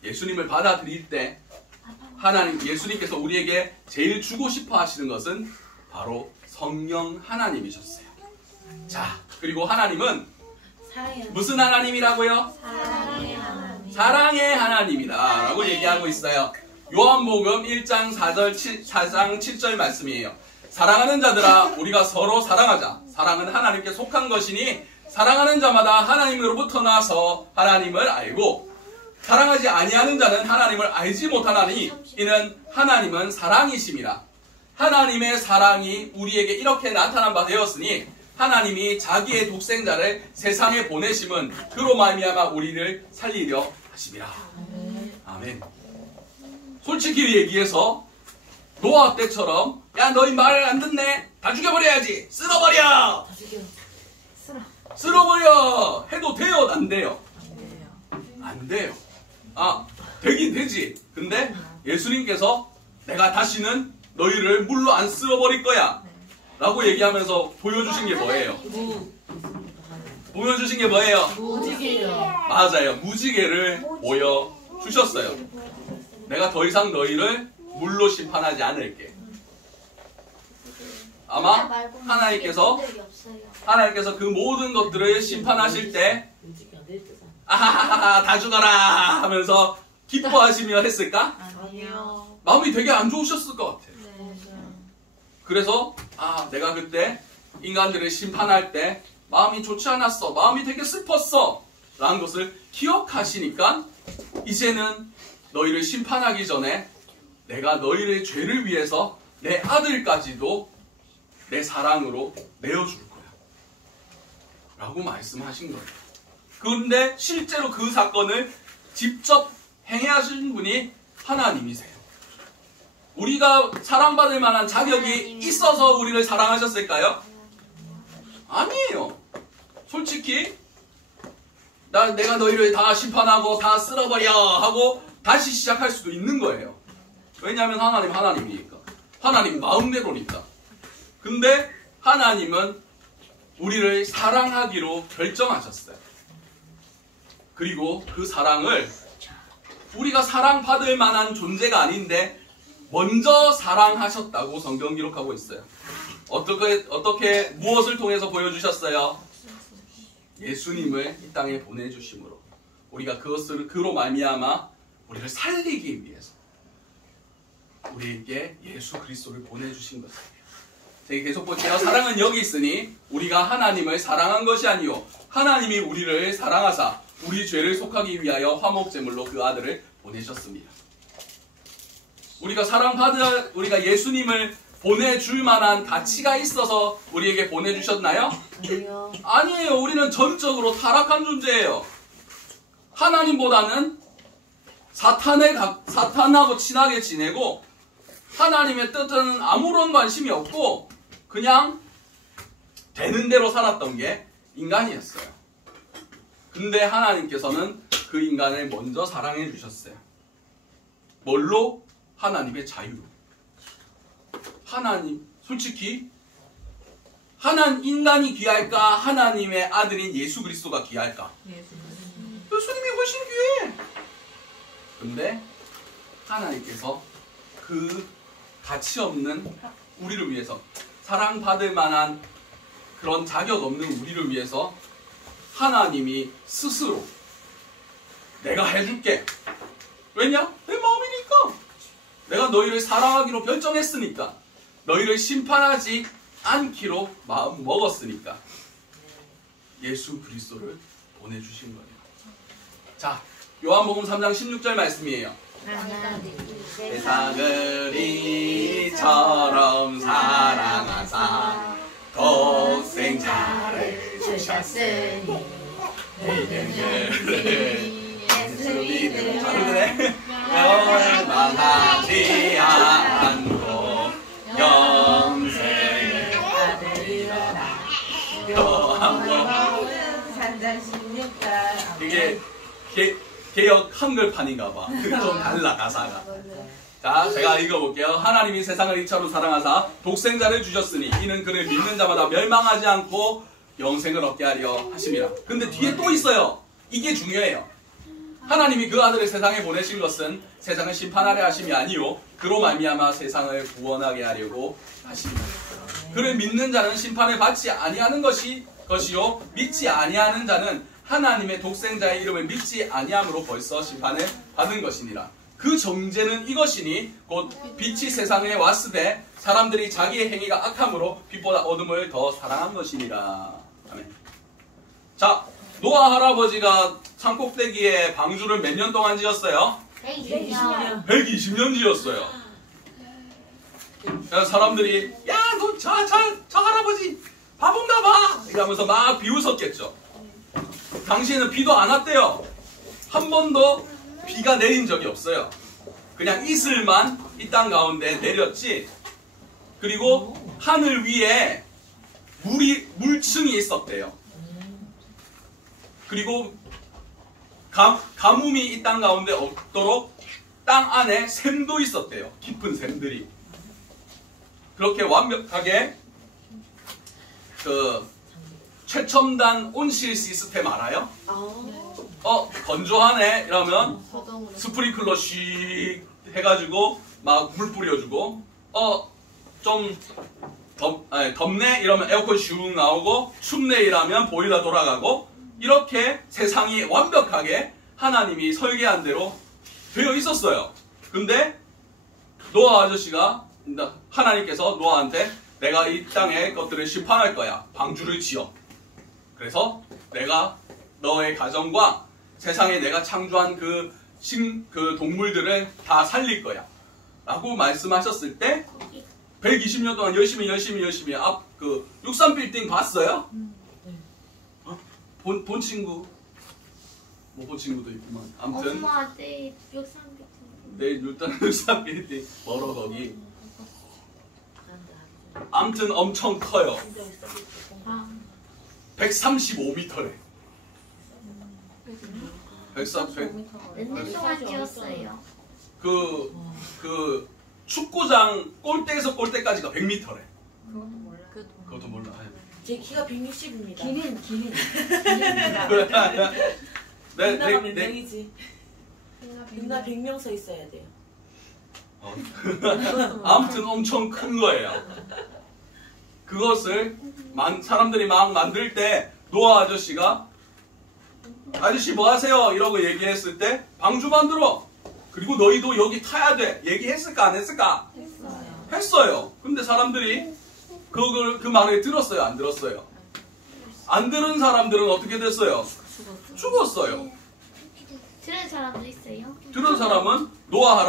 예수님을 받아들일 때 예수님께서 우리에게 제일 주고 싶어 하시는 것은 바로 성령 하나님이셨어요. 자, 그리고 하나님은 무슨 하나님이라고요? 사랑의 하나님이다 라고 얘기하고 있어요. 요한복음 1장 4장 7절 말씀이에요. 사랑하는 자들아, 우리가 서로 사랑하자. 사랑은 하나님께 속한 것이니 사랑하는 자마다 하나님으로부터 나서 하나님을 알고, 사랑하지 아니하는 자는 하나님을 알지 못하나니 이는 하나님은 사랑이심이라. 하나님의 사랑이 우리에게 이렇게 나타난 바 되었으니 하나님이 자기의 독생자를 세상에 보내심은 그로 말미암아 우리를 살리려 하심이라. 아멘. 솔직히 얘기해서 노아 때처럼 야 너희 말을 안 듣네, 다 죽여버려야지, 쓸어버려, 쓸어버려 해도 돼요? 안 돼요? 안 돼요. 되긴 되지. 근데 예수님께서 내가 다시는 너희를 물로 안 쓸어버릴 거야 라고 얘기하면서 보여주신 게 뭐예요? 보여주신 게 뭐예요? 무지개요. 맞아요. 무지개를 보여주셨어요. 내가 더 이상 너희를 물로 심판하지 않을게. 아마 하나님께서 그 모든 것들을 심판하실 때 아하하하 다 죽어라 하면서 기뻐하시며 했을까? 아니요. 마음이 되게 안 좋으셨을 것 같아요. 그래서 내가 그때 인간들을 심판할 때 마음이 좋지 않았어, 마음이 되게 슬펐어 라는 것을 기억하시니까 이제는 너희를 심판하기 전에 내가 너희의 죄를 위해서 내 아들까지도 내 사랑으로 내어줄 거야 라고 말씀하신 거예요. 그런데 실제로 그 사건을 직접 행하신 분이 하나님이세요. 우리가 사랑받을 만한 자격이 있어서 우리를 사랑하셨을까요? 아니에요. 솔직히 내가 너희를 다 심판하고 다 쓸어버려 하고 다시 시작할 수도 있는 거예요. 왜냐하면 하나님이니까. 하나님 마음대로니까. 근데 하나님은 우리를 사랑하기로 결정하셨어요. 그리고 그 사랑을 우리가 사랑받을 만한 존재가 아닌데 먼저 사랑하셨다고 성경 기록하고 있어요. 어떻게 무엇을 통해서 보여주셨어요? 예수님을 이 땅에 보내주심으로 우리가 그로 말미암아 우리를 살리기 위해서 우리에게 예수 그리스도를 보내주신 것이에요. 제가 계속 볼게요. 사랑은 여기 있으니 우리가 하나님을 사랑한 것이 아니요 하나님이 우리를 사랑하사 우리 죄를 속하기 위하여 화목제물로 그 아들을 보내셨습니다. 우리가 예수님을 보내줄 만한 가치가 있어서 우리에게 보내주셨나요? 아니에요. 우리는 전적으로 타락한 존재예요. 하나님보다는 사탄하고 친하게 지내고 하나님의 뜻은 아무런 관심이 없고 그냥 되는 대로 살았던 게 인간이었어요. 근데 하나님께서는 그 인간을 먼저 사랑해 주셨어요. 뭘로? 하나님의 자유로. 솔직히 인간이 귀할까? 하나님의 아들인 예수 그리스도가 귀할까? 예수님이 훨씬 귀해. 근데 하나님께서 그 가치 없는 우리를 위해서 사랑받을 만한 그런 자격 없는 우리를 위해서 하나님이 스스로 내가 해줄게. 왜냐? 내 마음이니까. 내가 너희를 사랑하기로 결정했으니까. 너희를 심판하지 않기로 마음 먹었으니까. 예수 그리스도를 보내주신 거예요. 자, 요한복음 3장 16절 말씀이에요. 세상을 이처럼 사랑하사 독생자를 주셨으니 예수님을 멸망하지 않고 영생을 받으리로다. 요한복음 3장 16절. 이게 개역 한글판인가 봐. 좀 달라 가사가. 자, 제가 읽어볼게요. 하나님이 세상을 이처럼 사랑하사 독생자를 주셨으니 이는 그를 믿는 자마다 멸망하지 않고 영생을 얻게 하려 하심이라. 근데 뒤에 또 있어요. 이게 중요해요. 하나님이 그 아들을 세상에 보내신 것은 세상을 심판하려 하심이 아니요 그로 말미암아 세상을 구원하게 하려고 하심이라. 그를 믿는 자는 심판을 받지 아니하는 것이요 믿지 아니하는 자는 하나님의 독생자의 이름을 믿지 아니함으로 벌써 심판을 받은 것이니라. 그 정죄는 이것이니 곧 빛이 세상에 왔으되 사람들이 자기의 행위가 악함으로 빛보다 어둠을 더 사랑한 것이니라. 아멘. 자, 노아 할아버지가 산꼭대기에 방주를 몇 년 동안 지었어요? 120년. 120년 지었어요. 그래서 사람들이 야, 너 저 할아버지 바본가 봐 이러면서 막 비웃었겠죠. 당시에는 비도 안 왔대요. 한 번도 비가 내린 적이 없어요. 그냥 이슬만 이 땅 가운데 내렸지. 그리고 하늘 위에 물층이 있었대요. 그리고 가뭄이 이 땅 가운데 없도록 땅 안에 샘도 있었대요. 깊은 샘들이. 그렇게 완벽하게 그 최첨단 온실 시스템 알아요? 건조하네 이러면 스프링클러 씩 해가지고 막 물 뿌려주고 좀 덥네 이러면 에어컨 슝 나오고 춥네 이러면 보일러 돌아가고 이렇게 세상이 완벽하게 하나님이 설계한 대로 되어 있었어요. 근데 노아 아저씨가 하나님께서 노아한테 내가 이 땅의 것들을 심판할 거야. 방주를 지어. 그래서 내가 너의 가정과 세상에 내가 창조한 그 동물들을 다 살릴 거야. 라고 말씀하셨을 때 120년 동안 열심히 그 63빌딩 봤어요? 본 친구 뭐 본 친구도 있구만. 아무튼 엄마 내 63빌딩. 내일 63빌딩 멀어 거기. 아무튼 엄청 커요. 135m래. 135m. 몇 년 동안 지었어요. 그 축구장 골대에서 골대까지가 100m래. 그것도 몰라. 제 키가 160입니다. 기린. 그래. 누나가 몇 명이지? 빛나 백명서 있어야 돼요. 아무튼 엄청 큰 거예요. 그것을 사람들이 막 만들 때 노아 아저씨가 아저씨 뭐 하세요? 이러고 얘기했을 때 방주 만들어. 그리고 너희도 여기 타야 돼. 얘기했을까 안 했을까? 했어요. 근데 사람들이 그 말을 들었어요? 안 들었어요? 안 들은 사람들은 어떻게 됐어요? 죽었어요. 들은 사람도 있어요? 들은 사람은 노아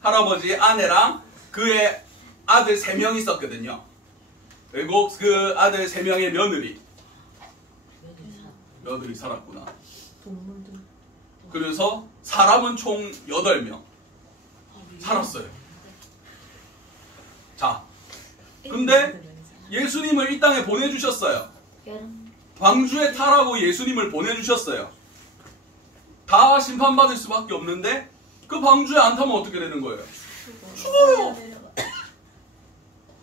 할아버지 아내랑 그의 아들 3명 있었거든요. 그리고 그 아들 3명의 며느리 살았구나. 그래서 사람은 총 8명 살았어요. 자, 근데 예수님을 이 땅에 보내주셨어요. 방주에 타라고 예수님을 보내주셨어요. 다 심판받을 수밖에 없는데 그 방주에 안 타면 어떻게 되는 거예요? 죽어요.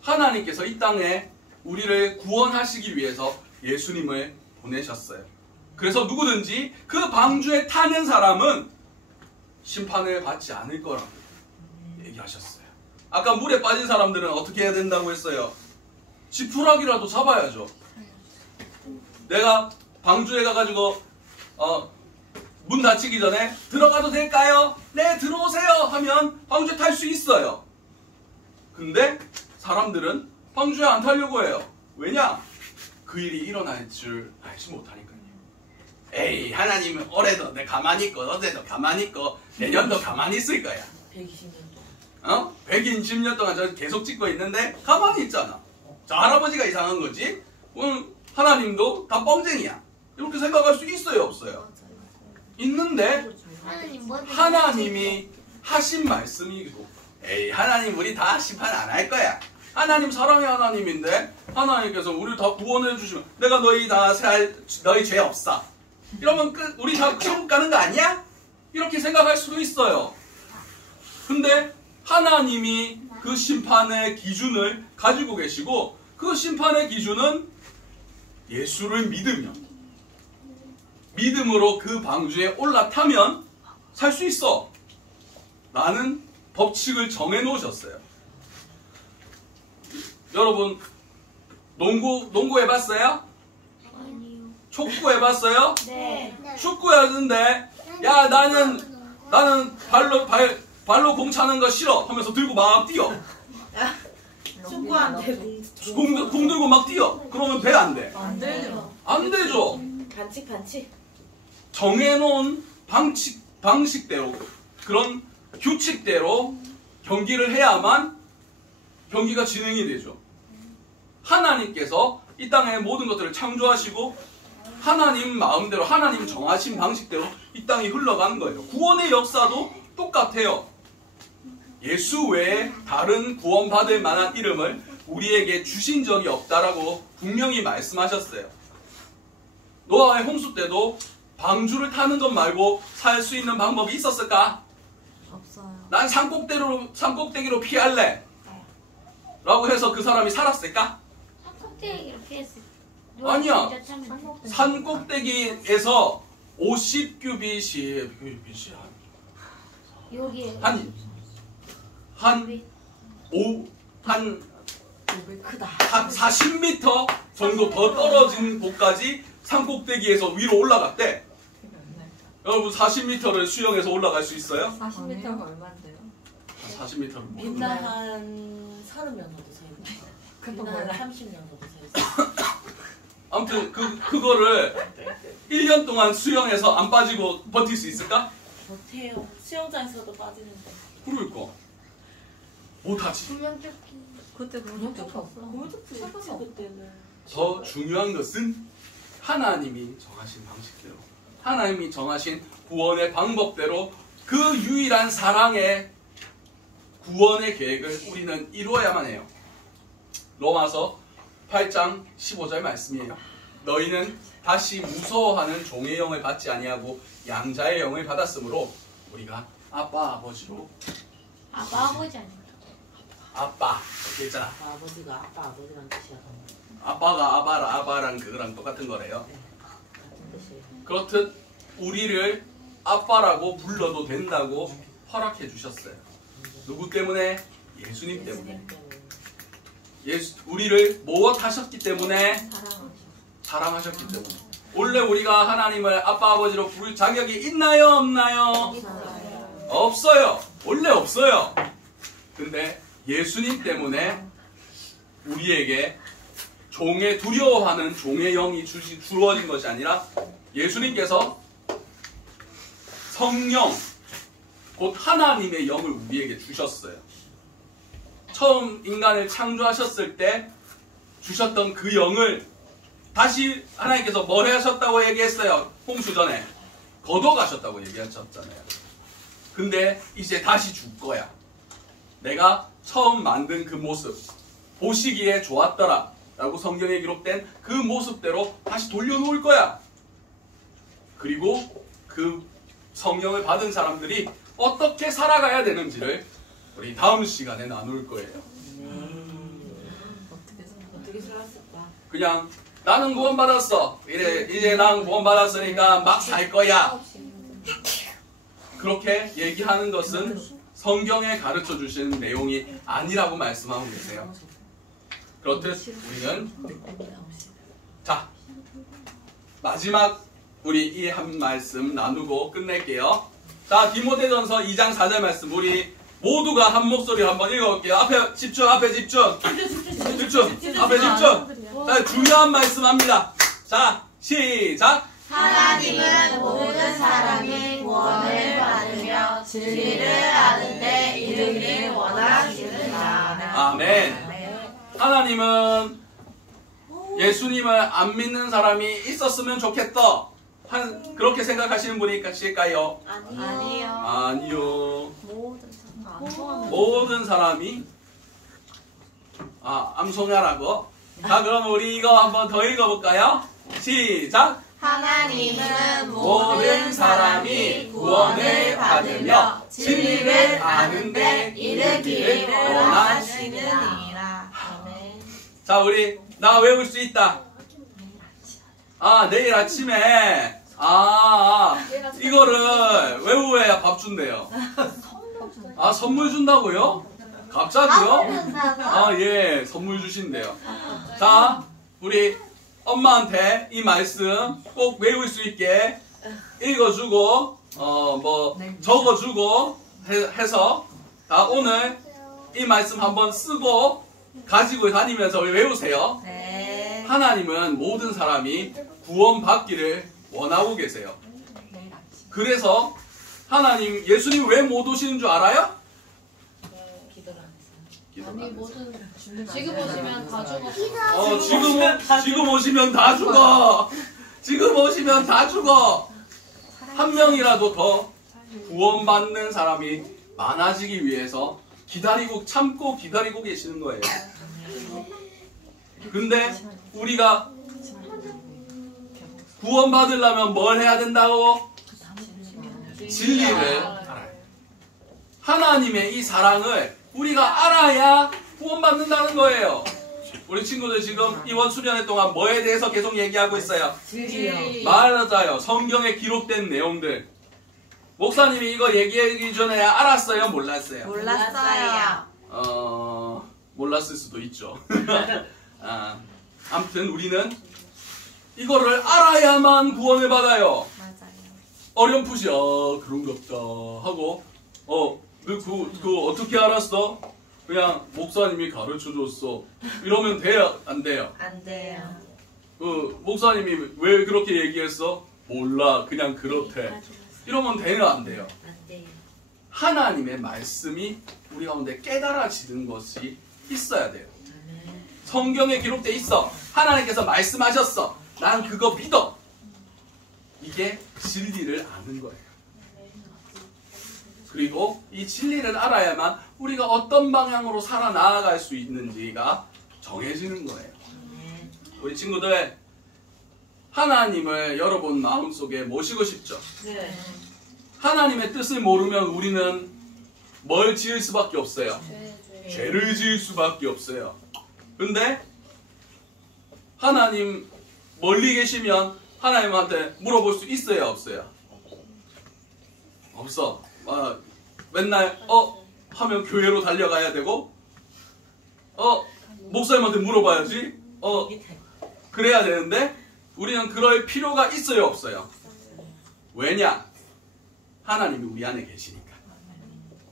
하나님께서 이 땅에 우리를 구원하시기 위해서 예수님을 보내셨어요. 그래서 누구든지 그 방주에 타는 사람은 심판을 받지 않을 거라고 얘기하셨어요. 아까 물에 빠진 사람들은 어떻게 해야 된다고 했어요? 지푸라기라도 잡아야죠. 내가 방주에 가가지고 문 닫히기 전에 들어가도 될까요? 네, 들어오세요 하면 방주에 탈 수 있어요. 근데 사람들은 방주에 안 타려고 해요. 왜냐? 그 일이 일어날 줄 알지 못하니까요. 에이, 하나님은 올해도 내 가만히 있고 어제도 가만히 있고 내년도 가만히 있을 거야. 120년 동안. 120년 동안 저 계속 찍고 있는데 가만히 있잖아. 저 할아버지가 이상한 거지? 하나님도 다 뻥쟁이야. 이렇게 생각할 수 있어요, 없어요? 있는데 하나님이 하신 말씀이고, 에이, 하나님 우리 다 심판 안 할 거야. 하나님 사랑의 하나님인데 하나님께서 우리 다 구원해 주시면 내가 너희 죄 없어. 이러면 우리 다 천국 가는 거 아니야? 이렇게 생각할 수도 있어요. 근데 하나님이 그 심판의 기준을 가지고 계시고 그 심판의 기준은 예수를 믿음으로 그 방주에 올라타면 살 수 있어 라는 법칙을 정해 놓으셨어요. 여러분 농구 해봤어요? 아니요. 촉구 해봤어요? 네. 축구 하는데 야 나는 발로 공 차는 거 싫어 하면서 들고 막 뛰어. 축구한테 공 들고 막 뛰어. 그러면 돼 안 돼? 안 되죠. 안 되죠. 반칙. 정해놓은 방식대로 그런 규칙대로 경기를 해야만 경기가 진행이 되죠. 하나님께서 이 땅의 모든 것들을 창조하시고 하나님 마음대로 하나님 정하신 방식대로 이 땅이 흘러가는 거예요. 구원의 역사도 똑같아요. 예수 외에 다른 구원받을 만한 이름을 우리에게 주신 적이 없다라고 분명히 말씀하셨어요. 노아의 홍수 때도 방주를 타는 것 말고 살 수 있는 방법이 있었을까? 없어요. 난 산꼭대기로 피할래 라고 해서 그 사람이 살았을까? 산꼭대기로 피했어요. 아니야. 산꼭대기에서 50규빗이 여기에 한 크다. 40m 정도 더 떨어진 곳까지 산꼭대기에서 위로 올라갔대. 여러분 40m를 수영해서 올라갈 수 있어요? 40m가 얼마인데요? 40m를 빛나 한 30년 정도 서 있어요. 빛나 한 30년 정도 서 있어요. 아무튼 그거를 1년 동안 수영해서 안 빠지고 버틸 수 있을까? 못해요. 수영장에서도 빠지는데. 그러니까 못하지. 구명조끼. 그때 그런 적 없어. 고무적지 그때는. 더 중요한 것은 하나님이 정하신 방식대로 하나님이 정하신 구원의 방법대로 그 유일한 사랑의 구원의 계획을 우리는 이루어야만 해요. 로마서 8장 15절 말씀이에요. 너희는 다시 무서워하는 종의 영을 받지 아니하고 양자의 영을 받았으므로 우리가 아빠 아버지로 아버지 아니에요. 아빠 이렇게 있잖아. 아버지가 아버지란 뜻이야. 아빠가 아바랑 그거랑 똑같은 거래요. 같은 뜻이에요. 그렇듯 우리를 아빠라고 불러도 된다고 허락해 주셨어요. 누구 때문에? 예수님 때문에. 우리를 무엇하셨기 때문에? 사랑하셨기 때문에. 원래 우리가 하나님을 아빠 아버지로 부를 자격이 있나요? 없나요? 없어요. 원래 없어요. 근데 예수님 때문에 우리에게 종의 두려워하는 종의 영이 주어진 것이 아니라 예수님께서 성령 곧 하나님의 영을 우리에게 주셨어요. 처음 인간을 창조하셨을 때 주셨던 그 영을 다시 하나님께서 뭘 하셨다고 얘기했어요? 홍수 전에 걷어가셨다고 얘기하셨잖아요. 근데 이제 다시 줄 거야. 내가 처음 만든 그 모습 보시기에 좋았더라 라고 성경에 기록된 그 모습대로 다시 돌려놓을 거야. 그리고 그 성령을 받은 사람들이 어떻게 살아가야 되는지를 우리 다음 시간에 나눌 거예요. 어떻게 살았을까? 그냥 나는 구원받았어. 이제 난 구원받았으니까 막 살 거야. 그렇게 얘기하는 것은 성경에 가르쳐 주시는 내용이 아니라고 말씀하고 계세요. 그렇듯 우리는 자 마지막 우리 이 한 말씀 나누고 끝낼게요. 자 디모데전서 2장 4절 말씀 우리 모두가 한 목소리로 한번 읽어볼게요. 앞에 집중. 앞에 집중. 자 중요한 말씀합니다. 자 시작. 하나님은 모든 사람이 구원을 받으며 진리를 아는데 이르기를 원하시느니라. 아멘. 하나님은 예수님을 안 믿는 사람이 있었으면 좋겠다. 그렇게 생각하시는 분이 계실까요? 아니요. 아니요. 모든 사람이 암송하라고. 자 그럼 우리 이거 한번 더 읽어볼까요? 시작. 하나님은 모든 사람이 구원을 받으며 진리를 아는데 이르기를 원하시느니라. 자 우리 나 외울 수 있다. 내일 아침에 이거를 외워야 밥 준대요. 선물 준다고요? 갑자기요? 예, 선물 주신대요. 자 우리 엄마한테 이 말씀 꼭 외울 수 있게 읽어주고 적어주고 해서 오늘 이 말씀 한번 쓰고 가지고 다니면서 외우세요. 네. 하나님은 모든 사람이 구원받기를 원하고 계세요. 그래서 하나님 예수님 왜 못 오시는 줄 알아요? 기도를 안 했어요. 아니 모든 지금 오시면 다 죽어. 지금 오시면 다 죽어. 지금 오시면 다 죽어. 한 명이라도 더 구원받는 사람이 많아지기 위해서 참고 기다리고 계시는 거예요. 근데 우리가 구원받으려면 뭘 해야 된다고? 진리를 알아요. 하나님의 이 사랑을 우리가 알아야 구원받는다는 거예요. 우리 친구들 지금 이번 수련회 동안 뭐에 대해서 계속 얘기하고 있어요? 진리요. 맞아요. 성경에 기록된 내용들. 목사님이 이거 얘기하기 전에 알았어요? 몰랐어요? 몰랐어요. 몰랐을 수도 있죠. 아무튼 우리는 이거를 알아야만 구원을 받아요. 맞아요. 어렴풋이 그런갑다 하고 그 어떻게 알았어? 그냥 목사님이 가르쳐줬어. 이러면 돼요? 안 돼요? 안 돼요. 목사님이 왜 그렇게 얘기했어? 몰라. 그냥 그렇대. 이러면 돼요? 안 돼요? 안 돼요. 하나님의 말씀이 우리 가운데 깨달아지는 것이 있어야 돼요. 성경에 기록돼 있어. 하나님께서 말씀하셨어. 난 그거 믿어. 이게 진리를 아는 거예요. 그리고 이 진리를 알아야만 우리가 어떤 방향으로 살아나갈 수 있는지가 정해지는 거예요. 우리 친구들 하나님을 여러분 마음속에 모시고 싶죠? 네. 하나님의 뜻을 모르면 우리는 뭘 지을 수밖에 없어요. 죄를 지을 수밖에 없어요. 근데 하나님 멀리 계시면 하나님한테 물어볼 수 있어요? 없어요? 없어. 맨날 하면 교회로 달려가야 되고 목사님한테 물어봐야지. 그래야 되는데 우리는 그럴 필요가 있어요, 없어요? 왜냐? 하나님이 우리 안에 계시니까.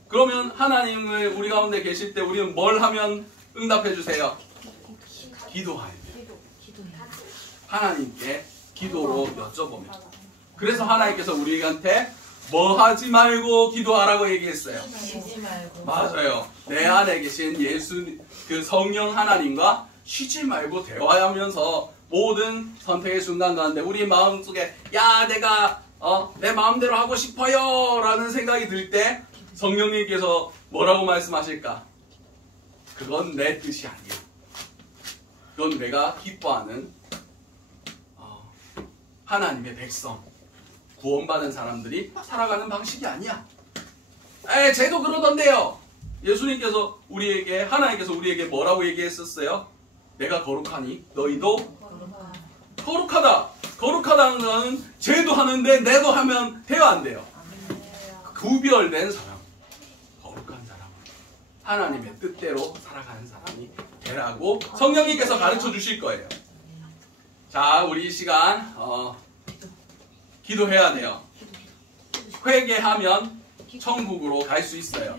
그러면 하나님을 우리 가운데 계실 때 우리는 뭘 하면 응답해 주세요? 기도해야 돼요. 하나님께 기도로 여쭤보면. 그래서 하나님께서 우리한테 뭐 하지 말고 기도하라고 얘기했어요. 쉬지 말고. 맞아요. 내 안에 계신 예수, 그 성령 하나님과 쉬지 말고 대화하면서 모든 선택의 순간 가운데 우리 마음속에 내가 내 마음대로 하고 싶어요 라는 생각이 들 때 성령님께서 뭐라고 말씀하실까? 그건 내 뜻이 아니야. 그건 내가 기뻐하는 하나님의 백성, 구원받은 사람들이 살아가는 방식이 아니야. 쟤도 그러던데요. 예수님께서 하나님께서 우리에게 뭐라고 얘기했었어요? 내가 거룩하니 너희도 거룩하다. 거룩하다는 것은 쟤도 하는데 내도 하면 돼요, 안 돼요? 구별된 사람, 거룩한 사람, 하나님의 뜻대로 살아가는 사람이 되라고 성령님께서 가르쳐 주실 거예요. 자, 우리 이 시간 기도해야 돼요. 회개하면 천국으로 갈 수 있어요.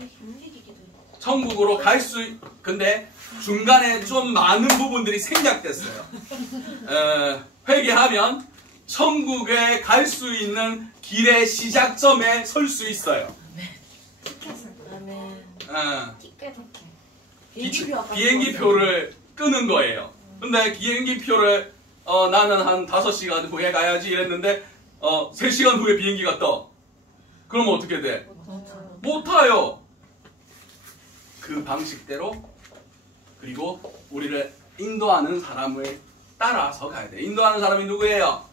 천국으로 근데 중간에 좀 많은 부분들이 생략됐어요. 회개하면 천국에 갈 수 있는 길의 시작점에 설 수 있어요. 비행기표를 끄는 거예요. 근데 비행기표를 나는 한 5시간 후에 가야지 이랬는데 3시간 후에 비행기가 떠. 그러면 어떻게 돼? 못 타요. 그 방식대로 그리고 우리를 인도하는 사람을 따라서 가야 돼. 인도하는 사람이 누구예요?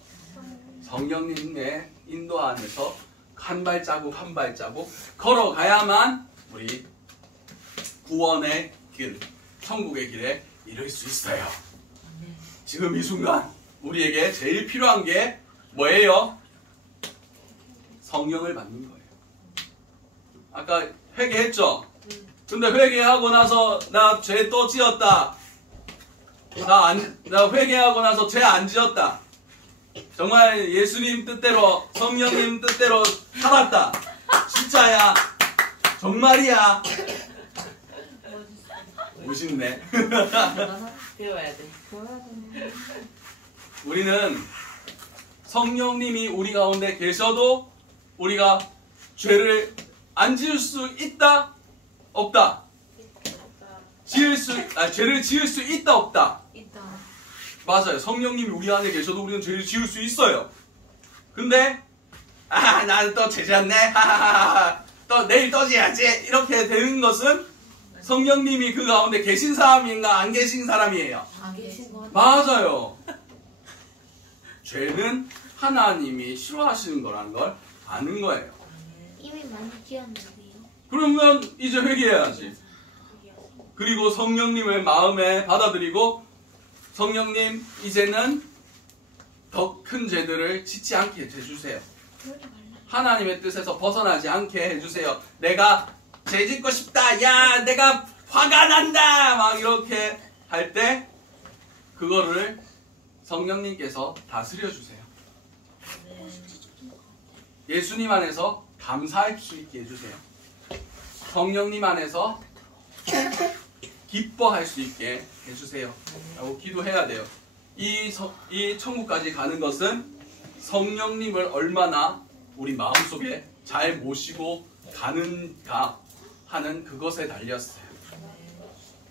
성령님의 인도 안에서 한 발자국 한 발자국 걸어가야만 우리 구원의 길, 천국의 길에 이를 수 있어요. 지금 이 순간 우리에게 제일 필요한 게 뭐예요? 성령을 받는 거예요. 아까 회개했죠? 근데 회개하고 나서 나 죄 또 지었다. 나 회개하고 나서 죄 안 지었다. 정말 예수님 뜻대로 성령님 뜻대로 살았다. 진짜야. 정말이야. 멋있네. 배워야 돼. 우리는 성령님이 우리 가운데 계셔도 우리가 죄를 안 지을 수 있다? 없다? 죄를 지을 수 있다? 없다? 있다. 맞아요. 성령님이 우리 안에 계셔도 우리는 죄를 지을 수 있어요. 근데 나는 또 죄졌네. 또 내일 또 지어야지. 이렇게 되는 것은 성령님이 그 가운데 계신 사람인가 안 계신 사람이에요? 안 계신 것 맞아요. 죄는 하나님이 싫어하시는 거라는 걸 아는 거예요. 이미 많이 지었는데요. 그러면 이제 회개해야지. 그리고 성령님을 마음에 받아들이고 성령님 이제는 더 큰 죄들을 짓지 않게 해주세요. 하나님의 뜻에서 벗어나지 않게 해주세요. 내가 죄 짓고 싶다. 야, 내가 화가 난다. 막 이렇게 할 때 그거를 성령님께서 다스려 주세요. 예수님 안에서 감사할 수 있게 해주세요. 성령님 안에서 기뻐할 수 있게 해주세요. 라고 기도해야 돼요. 이 천국까지 가는 것은 성령님을 얼마나 우리 마음속에 잘 모시고 가는가 하는 그것에 달렸어요.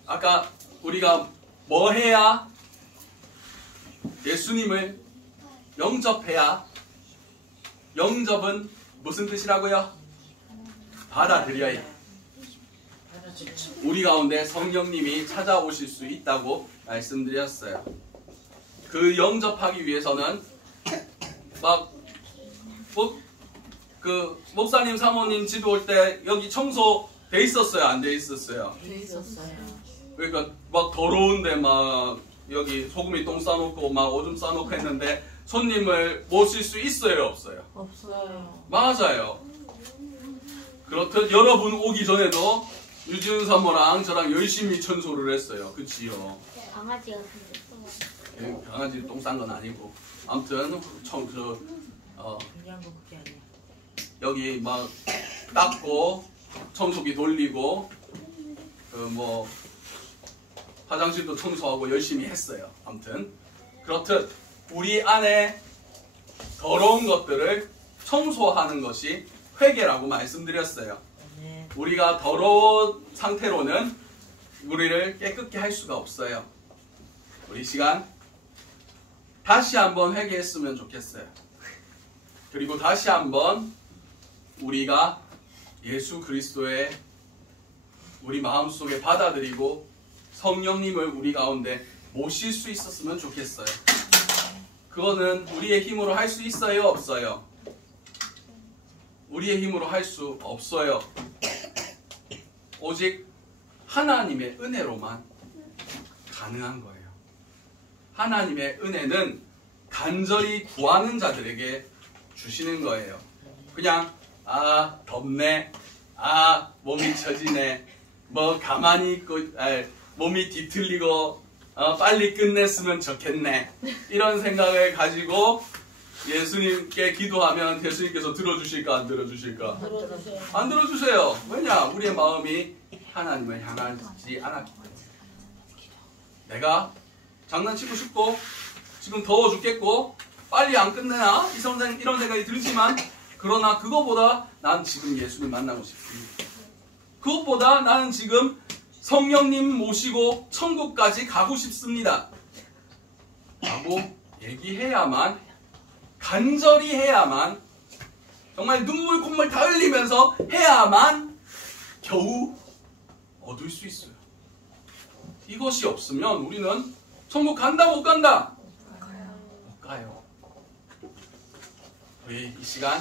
아까 우리가 뭐 해야 예수님을 영접해야, 영접은 무슨 뜻이라고요? 받아들여야. 우리 가운데 성령님이 찾아오실 수 있다고 말씀드렸어요. 그 영접하기 위해서는 그 목사님 사모님 집 올 때 여기 청소 돼 있었어요? 안 돼 있었어요? 돼 있었어요. 그러니까 막 더러운데 막 여기 소금이 똥 싸놓고 막 오줌 싸놓고 했는데 손님을 모실 수 있어요? 없어요? 없어요. 맞아요. 그렇듯 여러분 오기 전에도 유지은 사모랑 저랑 열심히 청소를 했어요. 그치요? 강아지 같은데 또. 강아지 똥 싼 건 아니고 아무튼 중요한 건 그게 아니야. 여기 막 닦고 청소기 돌리고 뭐 화장실도 청소하고 열심히 했어요. 아무튼 그렇듯 우리 안에 더러운 것들을 청소하는 것이 회개라고 말씀드렸어요. 네. 우리가 더러운 상태로는 우리를 깨끗게 할 수가 없어요. 우리 시간 다시 한번 회개했으면 좋겠어요. 그리고 다시 한번 우리가 예수 그리스도의 우리 마음속에 받아들이고 성령님을 우리 가운데 모실 수 있었으면 좋겠어요. 그거는 우리의 힘으로 할 수 있어요? 없어요? 우리의 힘으로 할 수 없어요. 오직 하나님의 은혜로만 가능한 거예요. 하나님의 은혜는 간절히 구하는 자들에게 주시는 거예요. 그냥 덥네, 몸이 처지네, 뭐 가만히 있고 몸이 뒤틀리고 빨리 끝냈으면 좋겠네, 이런 생각을 가지고 예수님께 기도하면 예수님께서 들어주실까 안 들어주실까? 들어주세요. 안 들어주세요. 왜냐? 우리의 마음이 하나님을 향하지 않았기 때문에. 내가 장난치고 싶고 지금 더워 죽겠고 빨리 안 끝내나? 이런 생각이 들지만, 그러나 그거보다 난 지금 예수님 만나고 싶습니다. 그것보다 나는 지금 성령님 모시고 천국까지 가고 싶습니다 라고 얘기해야만, 간절히 해야만, 정말 눈물 콧물 다 흘리면서 해야만 겨우 얻을 수 있어요. 이것이 없으면 우리는 천국 간다 못 간다? 못 가요. 우리 이 시간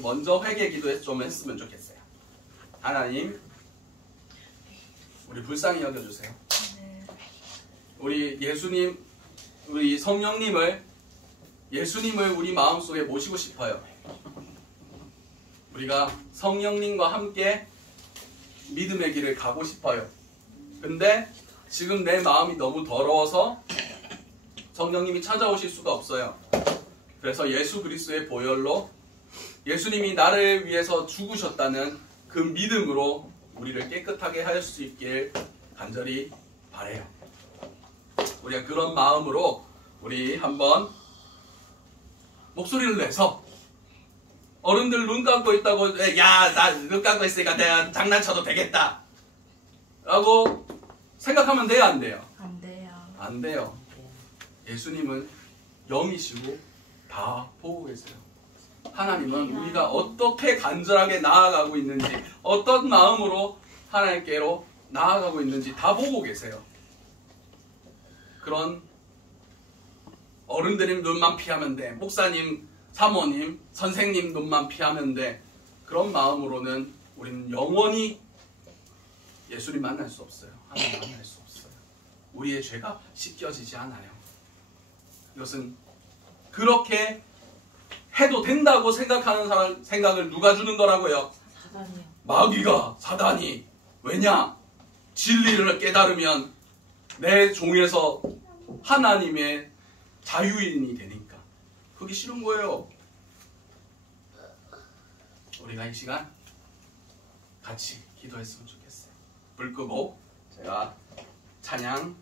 먼저 회개 기도 좀 했으면 좋겠어요. 하나님, 우리 불쌍히 여겨주세요. 우리 예수님, 우리 성령님을, 예수님을 우리 마음속에 모시고 싶어요. 우리가 성령님과 함께 믿음의 길을 가고 싶어요. 근데 지금 내 마음이 너무 더러워서 성령님이 찾아오실 수가 없어요. 그래서 예수 그리스도의 보혈로 예수님이 나를 위해서 죽으셨다는 그 믿음으로 우리를 깨끗하게 할 수 있길 간절히 바라요. 우리가 그런 마음으로 우리 한번 목소리를 내서, 어른들 눈 감고 있다고 야, 나 눈 감고 있으니까 내가 장난쳐도 되겠다 라고 생각하면 돼요, 안 돼요? 안 돼요. 안 돼요. 예수님은 영이시고 다 보고 계세요. 하나님은 우리가 어떻게 간절하게 나아가고 있는지, 어떤 마음으로 하나님께로 나아가고 있는지 다 보고 계세요. 그런 어른들의 눈만 피하면 돼, 목사님, 사모님, 선생님 눈만 피하면 돼, 그런 마음으로는 우리는 영원히 예수님 만날 수 없어요. 하나님 만날 수 없어요. 우리의 죄가 씻겨지지 않아요. 이것은 그렇게 해도 된다고 생각하는 사람 생각을 누가 주는 거라고요? 사단이요. 마귀가, 사단이. 왜냐? 진리를 깨달으면 내 종에서 하나님의 자유인이 되니까. 그게 싫은 거예요. 우리가 이 시간 같이 기도했으면 좋겠어요. 불 끄고 제가 찬양